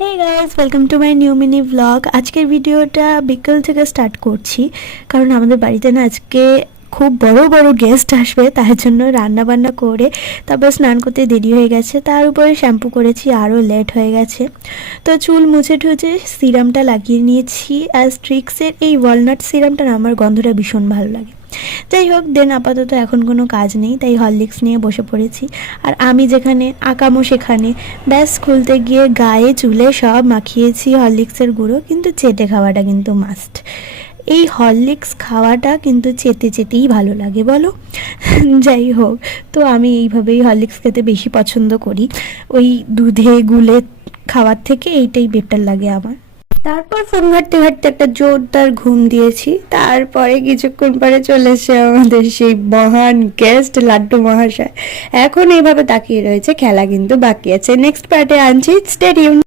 Hey guys, welcome to my new mini blog. আজকের ভিডিওটা বিকেল থেকে স্টার্ট করছি, কারণ আমাদের বাড়িতে না আজকে খুব বড় বড় গেস্ট আসবে, তার জন্য রান্না বান্না করে তারপর স্নান করতে দেরি হয়ে গেছে। তার উপরে শ্যাম্পু করেছি, আরও লেট হয়ে গেছে। তো চুল মুছে টুছে সিরামটা লাগিয়ে নিয়েছি। আর স্ট্রিক্সের এই ওয়ালনাট সিরামটা না আমার গন্ধটা ভীষণ ভালো লাগে। যাই হোক, দেন আপাতত এখন কোনো কাজ নেই, তাই হরলিক্স নিয়ে বসে পড়েছি। আর আমি যেখানে আঁকামো সেখানে ব্যাস খুলতে গিয়ে গায়ে চুলে সব মাখিয়েছি হরলিক্সের গুঁড়ো, কিন্তু চেটে খাওয়াটা কিন্তু মাস্ট। এই হরলিক্স খাওয়াটা কিন্তু চেটে চেটেই ভালো লাগে, বলো। যাই হোক, তো আমি এইভাবেই হরলিক্স খেতে বেশি পছন্দ করি। ওই দুধে গুলে খাওয়ার থেকে এইটাই বেটার লাগে আমার। তারপর ফোন ঘাঁটতে ঘাঁটতে একটা জোরদার ঘুম দিয়েছি। তারপরে কিছুক্ষণ পরে চলে এসে আমাদের সেই মহান গেস্ট লাড্ডু মহাশয় এখন এইভাবে তাকিয়ে রয়েছে। খেলা কিন্তু বাকি আছে, নেক্সট পার্টে আনছি, স্টে টিউনড।